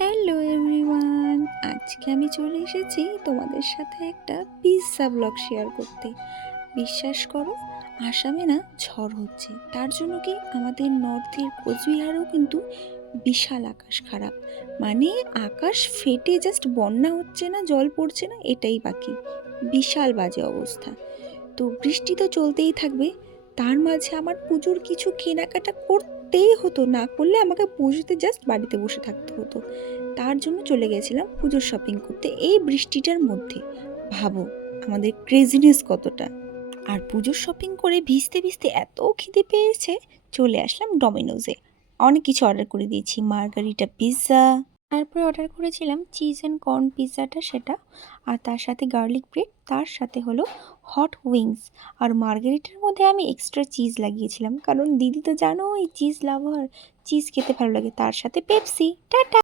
Hello everyone, আজকে আমি চলে এসেছি তোমাদের সাথে একটা পিৎজা ব্লগ শেয়ার করতে। বিশ্বাস করো, আসামে না ঝড় হচ্ছে, তার জন্য কি আমাদের নর্থের কোচবিহারেও কিন্তু বিশাল আকাশ খারাপ। মানে আকাশ ফেটে জাস্ট বন্যা হচ্ছে না, জল পড়ছে না, এটাই বাকি। বিশাল বাজে অবস্থা। তো বৃষ্টি তো চলতেই থাকবে, তার মাঝে আমার পুজোর কিছু কেনাকাটা করতেই হতো, না করলে আমাকে পুজোতে জাস্ট বাড়িতে বসে থাকতে হতো। তার জন্য চলে গেছিলাম পুজোর শপিং করতে এই বৃষ্টিটার মধ্যে। ভাবো আমাদের ক্রেজিনেস কতটা। আর পুজোর শপিং করে ভিজতে ভিজতে এত খিদে পেয়েছে, চলে আসলাম ডমিনোজে। অনেক কিছু অর্ডার করে দিয়েছি, মার্গারিটা পিৎজা, তারপরে অর্ডার করেছিলাম চিজ অ্যান্ড কর্ন পিৎজাটা সেটা, আর তার সাথে গার্লিক ব্রেড, তার সাথে হলো হট উইংস। আর মার্গারিটার মধ্যে আমি এক্সট্রা চিজ লাগিয়েছিলাম, কারণ দিদি তো জানো এই চিজ লাভার, চিজ খেতে ভালো লাগে। তার সাথে পেপসি। টাটা।